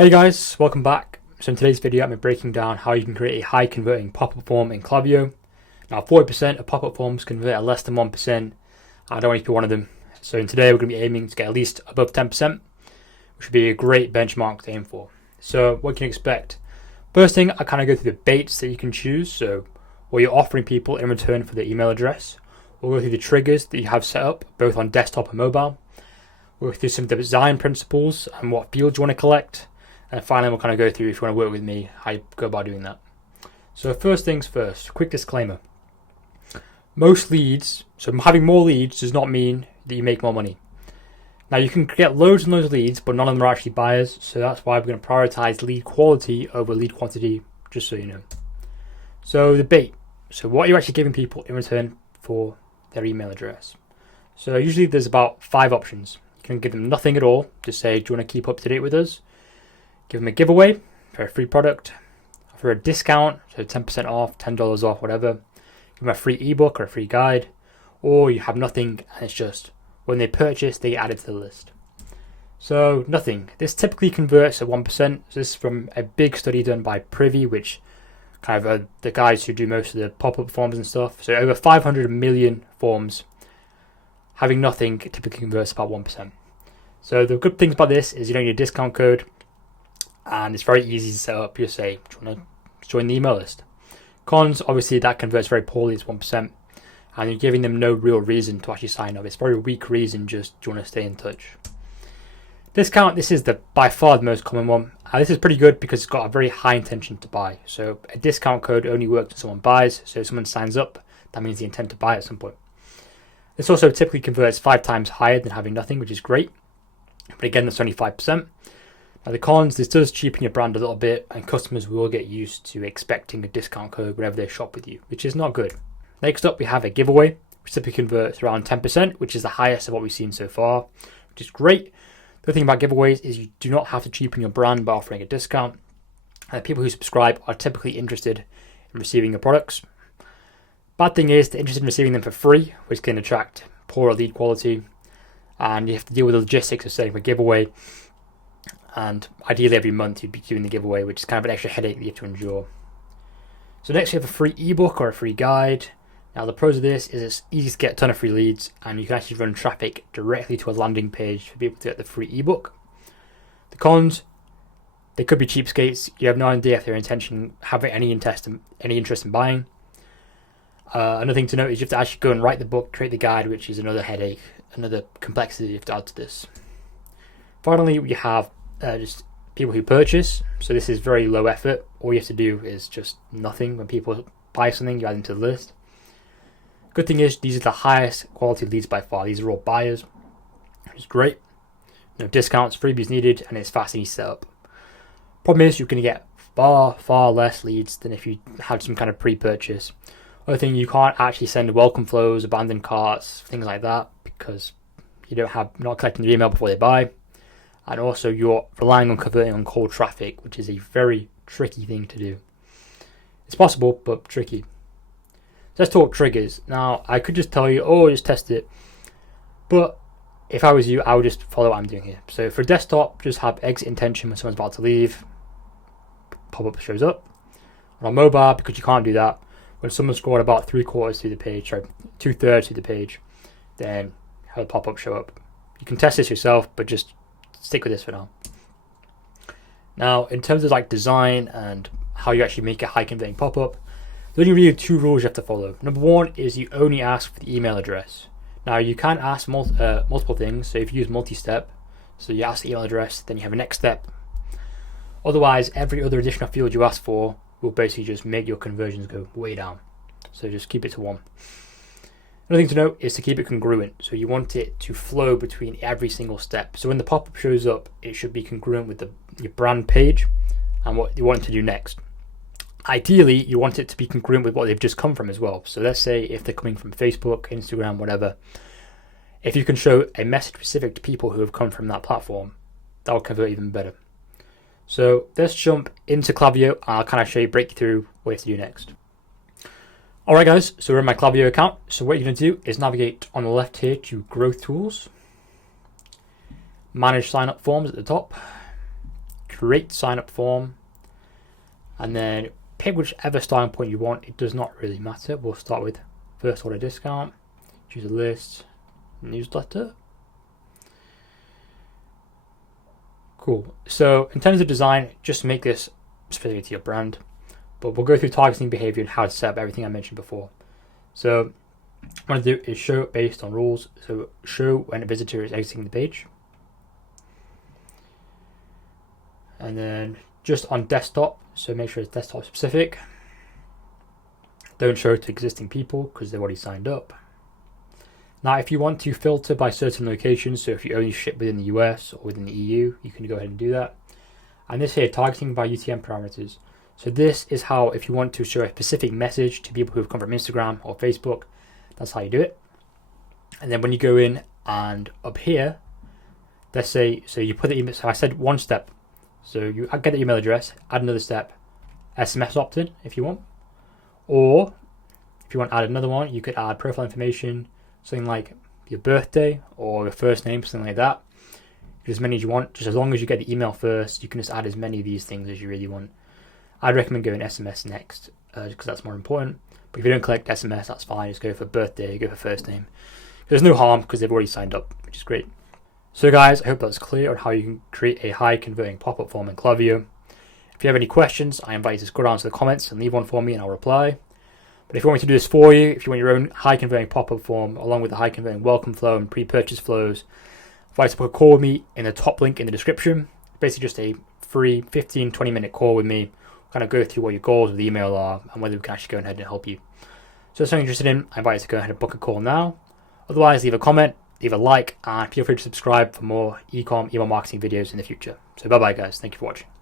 Hey guys, welcome back. So in today's video I'm breaking down how you can create a high converting pop-up form in Klaviyo. Now 40% of pop-up forms convert at less than 1%. I don't want to be one of them. So today we're going to be aiming to get at least above 10%, which would be a great benchmark to aim for. So what can you expect? First thing, I kind of go through the baits that you can choose. So what you're offering people in return for their email address. We'll go through the triggers that you have set up, both on desktop and mobile. We'll go through some design principles and what fields you want to collect. And finally, we'll kind of go through, if you want to work with me, how you go about doing that. So first things first, quick disclaimer. Most leads, so having more leads does not mean that you make more money. Now you can get loads and loads of leads, but none of them are actually buyers. So that's why we're going to prioritize lead quality over lead quantity, just so you know. So the bait. So what are you actually giving people in return for their email address? So usually there's about 5 options. You can give them nothing at all. Just say, do you want to keep up to date with us? Give them a giveaway for a free product, for a discount, so 10% off, $10 off, whatever. Give them a free ebook or a free guide, or you have nothing and it's just when they purchase, they get added to the list. So nothing. This typically converts at 1%. So this is from a big study done by Privy, which kind of are the guys who do most of the pop-up forms and stuff. So over 500 million forms, having nothing typically converts about 1%. So the good things about this is you don't need a discount code. And it's very easy to set up. You say, do you want to join the email list? Cons, obviously that converts very poorly, it's 1%. And you're giving them no real reason to actually sign up. It's a very weak reason, just do you want to stay in touch? Discount, this is by far the most common one. This is pretty good because it's got a very high intention to buy. So a discount code only works when someone buys. So if someone signs up, that means they intend to buy at some point. This also typically converts 5 times higher than having nothing, which is great. But again, that's only 5%. Now the cons, this does cheapen your brand a little bit and customers will get used to expecting a discount code whenever they shop with you, which is not good. Next up we have a giveaway, which typically converts around 10%, which is the highest of what we've seen so far, which is great. The good thing about giveaways is you do not have to cheapen your brand by offering a discount. And people who subscribe are typically interested in receiving your products. Bad thing is they're interested in receiving them for free, which can attract poorer lead quality, and you have to deal with the logistics of setting up a giveaway. And ideally every month you'd be doing the giveaway, which is kind of an extra headache that you have to endure. So next we have a free ebook or a free guide. Now the pros of this is it's easy to get a ton of free leads and you can actually run traffic directly to a landing page for people to get the free ebook. The cons, they could be cheapskates. You have no idea if their intention having any interest in buying. Another thing to note is you have to actually go and write the book, create the guide, which is another headache, another complexity you have to add to this. Finally, we have just people who purchase. So this is very low effort. All you have to do is just nothing. When people buy something, you add them to the list. Good thing is these are the highest quality leads by far. These are all buyers, which is great. No discounts, freebies needed, and it's fast and easy to set up. Problem is you're going to get far less leads than if you had some kind of pre-purchase. Other thing, you can't actually send welcome flows, abandoned carts, things like that, because you not collecting the email before they buy. And also you're relying on converting on cold traffic, which is a very tricky thing to do. It's possible, but tricky. So let's talk triggers. Now, I could just tell you, just test it. But if I was you, I would just follow what I'm doing here. So for desktop, just have exit intention when someone's about to leave. Pop-up shows up. On mobile, because you can't do that, when someone's scrolled about 2/3 through the page, then have a pop-up show up. You can test this yourself, but just stick with this for now. Now, in terms of like design and how you actually make a high converting pop-up, there's only really 2 rules you have to follow. Number 1 is you only ask for the email address. Now, you can ask multiple things. So if you use multi-step, so you ask the email address, then you have a next step. Otherwise, every other additional field you ask for will basically just make your conversions go way down. So just keep it to 1. Another thing to note is to keep it congruent. So you want it to flow between every single step. So when the pop-up shows up, it should be congruent with your brand page and what you want it to do next. Ideally, you want it to be congruent with what they've just come from as well. So let's say if they're coming from Facebook, Instagram, whatever, if you can show a message specific to people who have come from that platform, that will convert even better. So let's jump into Klaviyo and I'll kind of break you through what you have to do next. Alright guys, so we're in my Klaviyo account. So what you're going to do is navigate on the left here to Growth Tools, Manage Sign Up Forms at the top, create sign up form, and then pick whichever starting point you want. It does not really matter. We'll start with first order discount, choose a list, newsletter. Cool. So in terms of design, just make this specific to your brand, but we'll go through targeting behavior and how to set up everything I mentioned before. So what I want to do is show based on rules. So show when a visitor is exiting the page. And then just on desktop, so make sure it's desktop specific. Don't show to existing people because they've already signed up. Now, if you want to filter by certain locations, so if you only ship within the US or within the EU, you can go ahead and do that. And this here, targeting by UTM parameters. So this is how, if you want to show a specific message to people who have come from Instagram or Facebook, that's how you do it. And then when you go in and up here, let's say, so you put the email, so I said one step. So you get the email address, add another step, SMS opt-in if you want. Or if you want to add another one, you could add profile information, something like your birthday or your first name, something like that. As many as you want, just as long as you get the email first, you can just add as many of these things as you really want. I'd recommend going SMS next because that's more important. But if you don't collect SMS, that's fine. Just go for birthday, go for first name. There's no harm because they've already signed up, which is great. So guys, I hope that's clear on how you can create a high converting pop-up form in Klaviyo. If you have any questions, I invite you to scroll down to the comments and leave one for me and I'll reply. But if you want me to do this for you, if you want your own high converting pop-up form along with the high converting welcome flow and pre-purchase flows, I invite you to book a call with me in the top link in the description. Basically just a free 15-20 minute call with me. We'll kind of go through what your goals with the email are and whether we can actually go ahead and help you. So if you're interested in, I invite you to go ahead and book a call now. Otherwise, leave a comment, leave a like, and feel free to subscribe for more ecom email marketing videos in the future. So bye bye guys, thank you for watching.